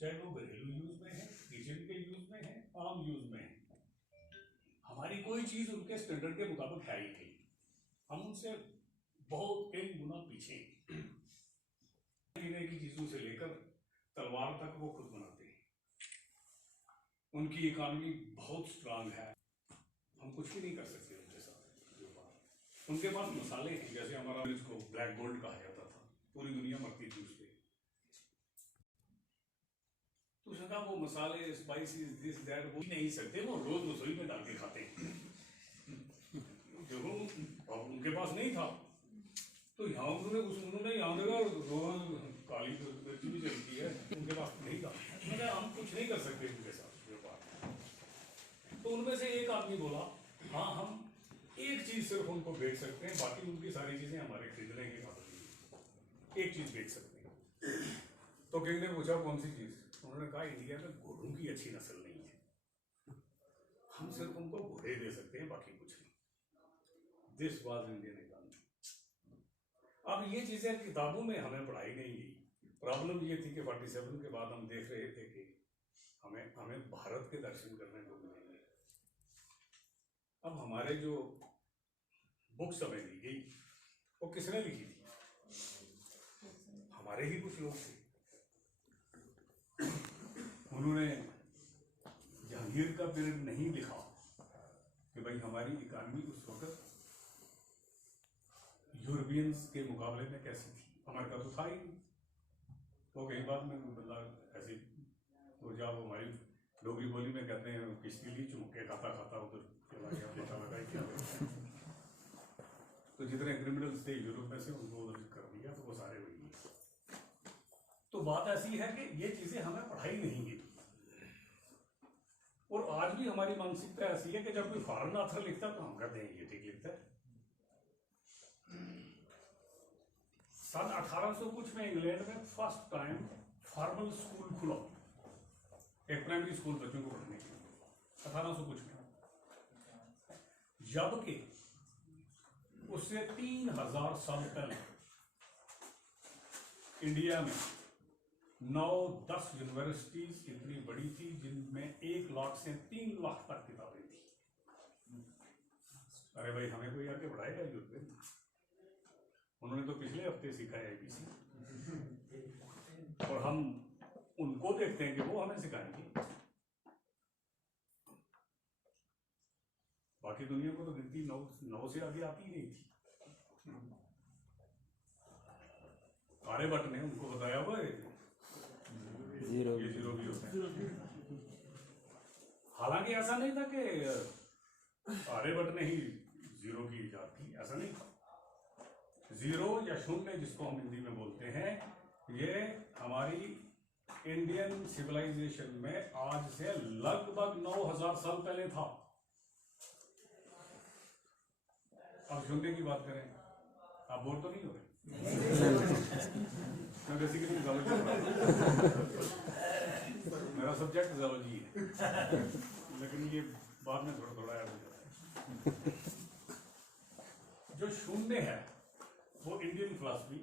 चाहे वो घरेलू यूज में है, किचन के यूज में है, आम यूज में है। हमारी कोई चीज उनके स्टैंडर्ड के मुताबिक है ही नहीं। हम उनसे बहुत कई गुना पीछे। पीने की चीजों से लेकर तलवार तक वो खुद बनाते हैं। उनकी इकोनॉमी बहुत स्ट्रांग है, हम कुछ भी नहीं कर सकते उनके साथ। उनके पास मसाले हैं, जैसे हमारा इसको ब्लैक गोल्ड कहा जाता था, पूरी दुनिया मरती थी उस पर। तो उसने कहा वो मसाले, स्पाइसेस, दिस दैट वो नहीं सकते, वो रोज रसोई में डाल के खाते हैं। देखो अब उनके पास नहीं था, तो यहाँ उन्होंने यहाँ देखा रोज काली मिर्ची भी चलती है, उनके पास नहीं था। मैंने हम कुछ नहीं कर सकते उनके साथ व्यापार। तो उनमें से एक आदमी बोला, हाँ हम एक चीज सिर्फ उनको बेच सकते हैं, बाकी उनकी सारी चीजें हमारे खरीदने की बात नहीं, एक चीज बेच सकते हैं। तो किंग ने पूछा कौन सी चीज? उन्होंने कहा इंडिया में घोड़ों की अच्छी नस्ल नहीं है, हम सिर्फ उनको घोड़े दे सकते हैं, बाकी कुछ नहीं। This was Indian economy. अब ये चीजें किताबों में हमें पढ़ाई नहीं गई। प्रॉब्लम ये थी कि 47 के बाद हम देख रहे थे कि हमें भारत के दर्शन करने को मिलेंगे। अब हमारे जो बुक्स हमें दी गई वो किसने लिखी थी? हमारे ही कुछ लोग थे। उन्होंने जहांगीर का पीरियड नहीं लिखा कि भाई हमारी इकानमी उस वक्त यूरोपियंस के मुकाबले में कैसी थी, हमारे का तो था ही नहीं। तो कई बार में मतलब ऐसी तो जब हमारी डोगरी बोली में कहते हैं किश्ती ली चुम के खाता खाता उधर चला गया, पता लगा क्या। तो जितने क्रिमिनल्स थे यूरोप में से उनको उधर कर दिया, तो वो सारे वही। तो बात ऐसी है कि ये चीजें हमें पढ़ाई नहीं गई। और आज भी हमारी मानसिकता ऐसी है कि जब कोई फॉरेन ऑथर लिखता है तो हम कहते हैं ये ठीक लिखता है। सन 1800 कुछ में इंग्लैंड में फर्स्ट टाइम फॉर्मल स्कूल खुला, एक प्राइमरी स्कूल बच्चों को पढ़ने के लिए, 1800 कुछ में। जबकि उससे 3000 साल पहले इंडिया में 9-10 यूनिवर्सिटीज इतनी बड़ी थी जिनमें 1 लाख से 3 लाख तक किताबें थी। अरे भाई हमें कोई आके पढ़ाएगा यूरोपियन? उन्होंने तो पिछले हफ्ते सीखा है ABC, और हम उनको देखते हैं कि वो हमें सिखाएंगे। बाकी दुनिया को तो गिनती 9 से आगे आती ही नहीं थी। आर्यभट्ट ने उनको बताया हुआ है जीरो भी होता है। हालांकि ऐसा नहीं था कि आर्यभट्ट ने ही जीरो की इजाद की, ऐसा नहीं था। जीरो या शून्य जिसको हम हिंदी में बोलते हैं, ये हमारी इंडियन सिविलाइजेशन में आज से लगभग 9000 साल पहले था। अब शून्य की बात करें, आप बोर तो नहीं हो रहे? मैं बेसिकली ज़ूलॉजी मेरा सब्जेक्ट ज़ूलॉजी है, लेकिन ये बाद में थोड़ा थोड़ा याद हो जाता है। जो शून्य है वो इंडियन फिलॉसफी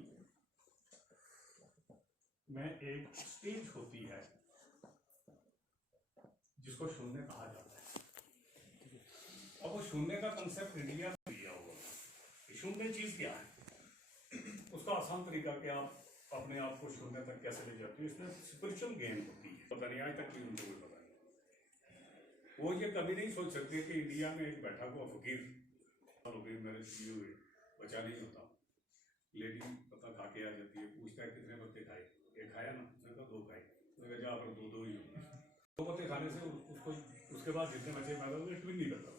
में एक स्टेज होती है जिसको शून्य कहा जाता है। और वो शून्य का कंसेप्ट इंडिया में दिया हुआ है। शून्य चीज क्या है? उसका आसान तरीका कि आप अपने आप को शून्य तक कैसे ले जाते हो, इसमें स्पिरिचुअल गेन होती है। पता नहीं आज तक भी उनको कोई पता नहीं। वो ये कभी नहीं सोच सकते कि इंडिया में एक बैठा हुआ फकीर मेरे दिए हुए बचा नहीं होता, लेडी पता खा के आ जाती है, पूछता है कितने पत्ते खाए? एक खाया ना, उसने कहा 2 खाए। उसने कहा जा पर 2 ही होंगे। 2 पत्ते खाने से उसको उसके बाद जितने बचे पैदा हुए ट्विन नहीं करता।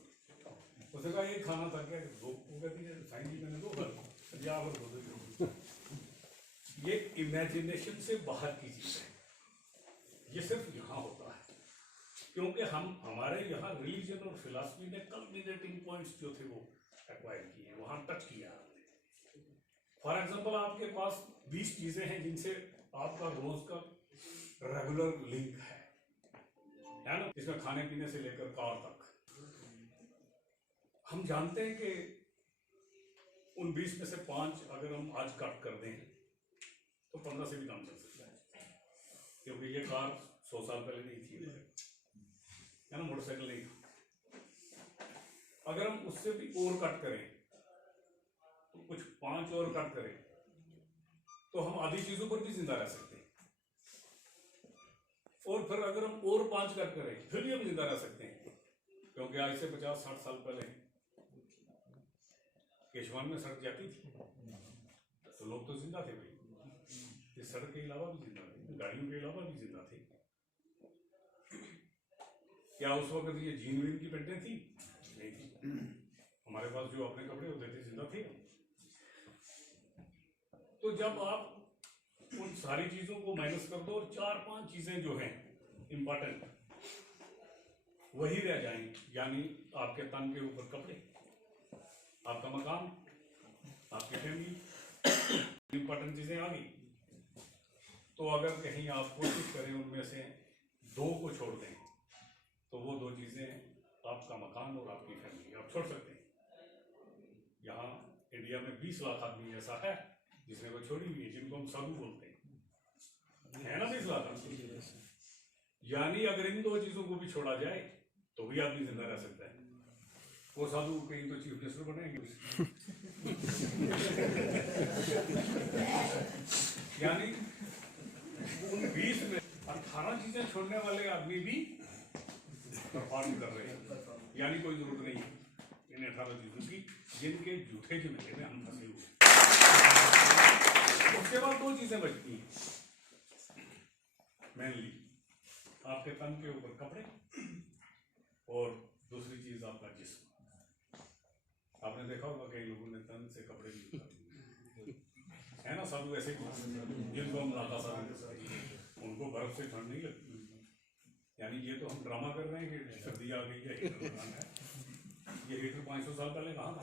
उसने कहा एक खाना था क्या? 2। वो कहती है साइंस जी मैंने 2 खा, जा पर 2 ही होंगे। ये इमेजिनेशन से बाहर की चीज है, ये सिर्फ यहाँ होता है क्योंकि हमारे यहाँ रिलीजन और फिलॉसफी ने कल्मिनेटिंग पॉइंट्स जो थे वो एक्वायर किए, वहां टच किया। फॉर एग्जाम्पल आपके पास 20 चीजें हैं जिनसे आपका रोज का रेगुलर लिंक है ना, इसमें खाने पीने से लेकर कार तक। हम जानते हैं कि उन 20 में से 5 अगर हम आज कट कर दें तो 15 से भी कम चल सकता है। क्योंकि ये कार 100 साल पहले नहीं थी, है ना, मोटरसाइकिल नहीं था। अगर हम उससे भी और कट करें तो कुछ 5 और कट करें तो हम आधी चीजों पर भी जिंदा रह सकते हैं। और फिर अगर हम और 5 कट करें फिर भी हम जिंदा रह सकते हैं, क्योंकि आज से 50-60 साल पहले केशवान में सड़क जाती थी तो लोग तो जिंदा थे भाई, इस सड़क के अलावा भी जिंदा थे, गाड़ियों के अलावा भी जिंदा थे। क्या उस वक्त ये जीन वीन की पेंटें थी? नहीं थी। हमारे पास जो अपने कपड़े होते थे जिंदा थे। तो जब आप उन सारी चीजों को माइनस कर दो और 4-5 चीजें जो हैं इंपॉर्टेंट वही रह जाएंगी, यानी आपके तन के ऊपर कपड़े, आपका मकान, आपकी फैमिली, इंपॉर्टेंट चीजें आ गई। तो अगर कहीं आप कोशिश करें उनमें से 2 को छोड़ दें तो वो 2 चीजें आपका मकान और आपकी फैमिली आप छोड़ सकते हैं। यहाँ इंडिया में 20 लाख आदमी ऐसा है जिसने वो छोड़ी हुई है, जिनको हम साधु बोलते हैं, है ना 20 लाख आदमी। यानी अगर इन 2 चीजों को भी छोड़ा जाए तो भी आदमी जिंदा रह सकता है। वो साधु कहीं तो चीफ मिनिस्टर बनेंगे यानी उन 20 में 18 चीजें छोड़ने वाले आदमी भी परफॉर्म कर रहे हैं। यानी कोई जरूरत नहीं है इन 18 चीजों की जिनके झूठे झमेले में हम फंसे हुए। उसके बाद 2 चीजें बचती हैं मेनली, आपके तन के ऊपर कपड़े और दूसरी चीज आपका जिस्म। आपने देखा होगा कई लोगों ने तन से कपड़े भी उतार दिए, है ना, साधु ऐसे जिनको हम लाता साधु, उनको बर्फ से ठंड नहीं लगती। यानी ये तो हम ड्रामा कर रहे हैं कि सर्दी आ गई है, हीटर लगाना है। ये हीटर 500 साल पहले कहाँ था?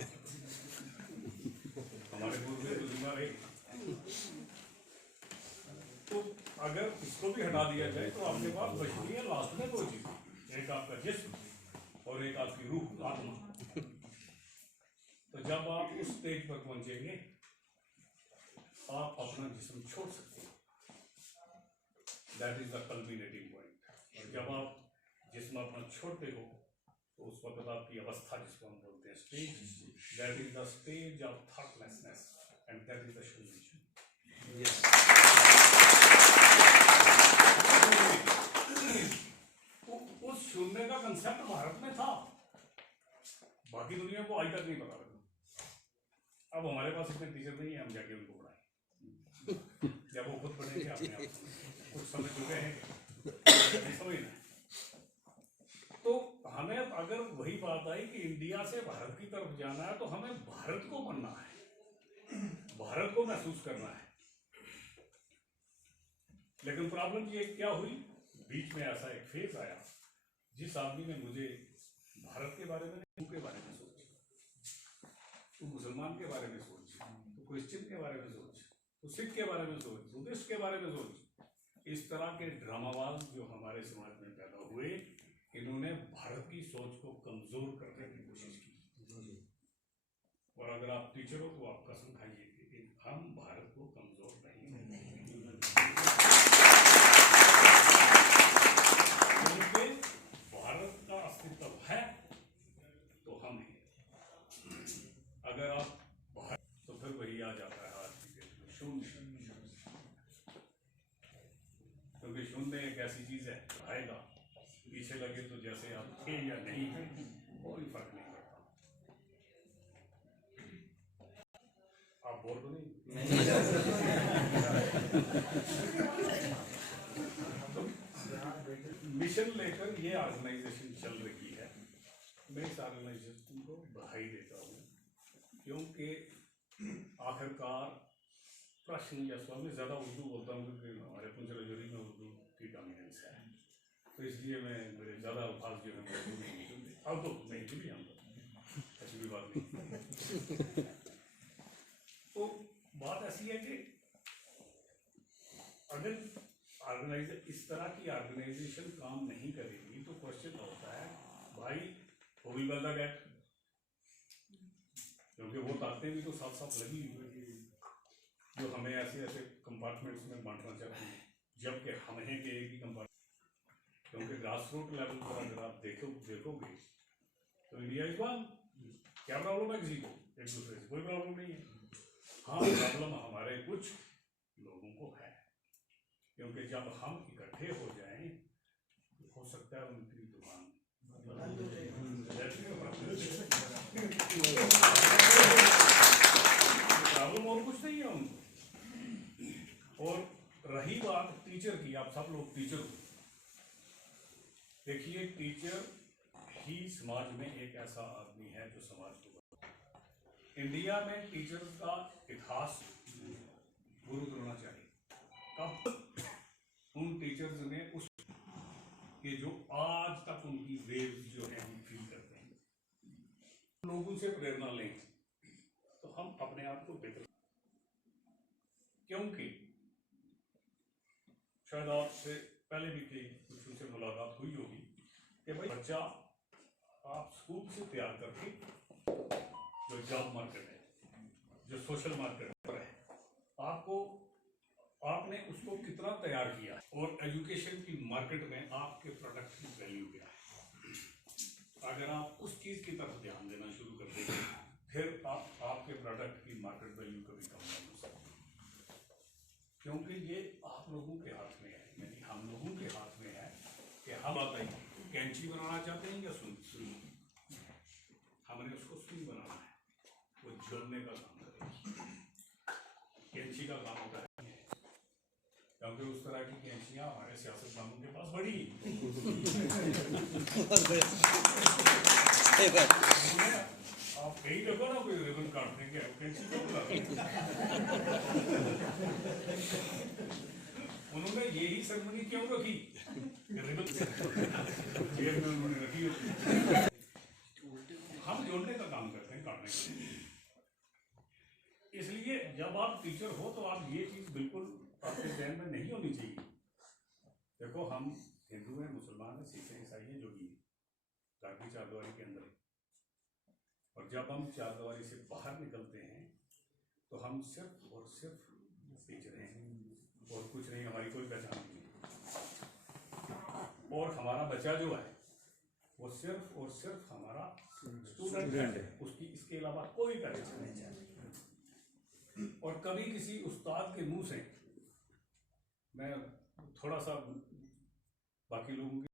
हमारे पूर्व में तो जिम्मा रहे। तो अगर इसको भी हटा दिया जाए तो आपके पास बचती है लास्ट में 2 चीजें, एक आपका जिस्म और एक आपकी रूह, आत्मा। तो जब आप उस स्टेज पर पहुंचेंगे आप अपना जिस्म छोड़ सकते हैं, that is the culminating point. और जब आप जिस्म अपना छोड़ते हो तो उस वक्त आपकी अवस्था, जिसको हम बोलते हैं stage, that is the stage of thoughtlessness and that is the शून्य। उस शून्य का कंसेप्ट भारत में था, बाकी दुनिया को आज तक नहीं पता लगा। अब हमारे पास इतने टीचर नहीं है, हम जाके उनको पढ़ाएं, जब वो खुद पढ़ेंगे अपने आप। कुछ समझ चुके हैं नहीं समझना। तो हमें अगर वही बात आई कि इंडिया से भारत की तरफ जाना है तो हमें भारत को बनना है, भारत को महसूस करना है। लेकिन प्रॉब्लम ये क्या हुई, बीच में ऐसा एक फेज आया जिस आदमी ने मुझे भारत के बारे में, के बारे में सोच, तो मुसलमान के बारे में सोच, तो क्रिश्चियन के बारे में सोच, तो सिख के बारे में सोच, बुद्धिस्ट के बारे में सोच। इस तरह के ड्रामाबाज जो हमारे समाज में पैदा हुए, इन्होंने भारत की सोच को कमजोर करने की कोशिश की। और अगर आप टीचर हो तो आप कसम खाइए कि हम भारत को कमजोर नहीं करेंगे, क्योंकि भारत का अस्तित्व है तो हम हैं। अगर आप भारत, तो फिर वही आ जाता है आज की डेट में शून्य। क्योंकि शून्य एक ऐसी चीज है, आएगा पीछे लगे तो जैसे आप थे या नहीं है कोई फर्क नहीं पड़ता। आप बोल तो नहीं मिशन लेकर ये ऑर्गेनाइजेशन चल रही है। मैं इस ऑर्गेनाइजेशन को बधाई देता हूँ, क्योंकि आखिरकार प्रश्न या सवाल में ज्यादा उर्दू बोलता हूँ क्योंकि हमारे पुंचराजौरी में उर्दू की डोमिनेंस है, तो इसलिए मैं मेरे ज्यादा अल्फाज जो है उर्दू में नहीं सुनते। अब तो नहीं भी हम तो ऐसी भी बात नहीं। तो बात ऐसी है कि अगर इस तरह की ऑर्गेनाइजेशन काम नहीं करेगी तो क्वेश्चन होता है भाई who will build the gap, क्योंकि वो ताकतें भी तो साथ साथ लगी हुई जो हमें ऐसे ऐसे कंपार्टमेंट्स में बांटना चाहती हैं, जबकि हमें कहें कि एक ही कंपार्टमेंट, क्योंकि ग्रास रूट लेवल पर अगर आप देखोगे तो इंडिया इज वन। क्या प्रॉब्लम है किसी को? एक दूसरे से कोई प्रॉब्लम नहीं है। हाँ, प्रॉब्लम हमारे कुछ लोगों को है, क्योंकि जब हम इकट्ठे हो जाएं तो हो सकता है उनकी दुकान प्रॉब्लम और कुछ नहीं है उनको। और रही बात टीचर की, आप सब लोग टीचर हो, देखिए टीचर ही समाज में एक ऐसा आदमी है जो समाज को, इंडिया में टीचर का इतिहास गुरु करना चाहिए। कब उन टीचर्स ने उस ये जो आज तक उनकी वेव्स जो है हम फील करते हैं, लोगों से प्रेरणा लें तो हम अपने आप को बेहतर, क्योंकि शायद आपसे पहले भी कुछ उनसे मुलाकात हुई होगी कि भाई बच्चा आप स्कूल से तैयार करके जो जॉब मार्केट है, जो सोशल मार्केट पर है, आपने उसको कितना तैयार किया है, और एजुकेशन की मार्केट में आपके प्रोडक्ट की वैल्यू क्या है। अगर आप उस चीज की तरफ ध्यान देना शुरू कर देंगे, फिर आपके प्रोडक्ट की मार्केट वैल्यू कभी कम नहीं हो सकती, क्योंकि ये आप लोगों के हाथ में है, यानी हम लोगों के हाथ में है कि हम कैंची बनाना चाहते हैं या सुई। हमने उसको सुई बनाना है, वो जोड़ने का काम करेगी। कैंची का काम होता है, क्योंकि उस तरह की कैंचियां हमारे सियासतदानों के पास बड़ी आप कहीं देखो ना, कोई रिबन काटने के कैंची क्यों बुलाते हैं? उन्होंने यही सेरेमनी क्यों रखी? रिबन जेब में उन्होंने रखी होती। हम जोड़ने का काम करते हैं, काटने का। इसलिए जब आप टीचर हो तो आप ये चीज बिल्कुल आपके ध्यान में नहीं होनी चाहिए। देखो, हम हिंदू हैं, मुसलमान हैं, सिख हैं, ईसाई हैं, जो भी घर की चारदीवारी के अंदर, और जब हम चारदीवारी से बाहर निकलते हैं तो हम सिर्फ और सिर्फ टीचर हैं, और कुछ नहीं, हमारी कोई पहचान नहीं। और हमारा बच्चा जो है वो सिर्फ और सिर्फ हमारा स्टूडेंट है, उसकी इसके अलावा कोई पहचान नहीं चाहिए। और कभी किसी उस्ताद के मुंह से, मैं थोड़ा सा बाकी लोगों की